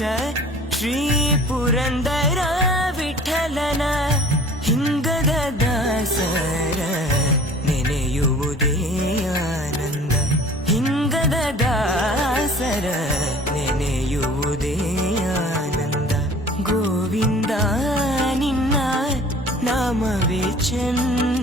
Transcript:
ಶ್ರೀ ಪುರಂದರ ವಿಠಲನ ಹಿಂಗದ ದಾಸರ ನೆನೆಯುವುದೇ ಆನಂದ. ಹಿಂಗದ ದಾಸರ ನೆನೆಯುವುದೇ ಆನಂದ. ಗೋವಿಂದ ನಿನ್ನ ನಾಮವೇ ಚಂದ.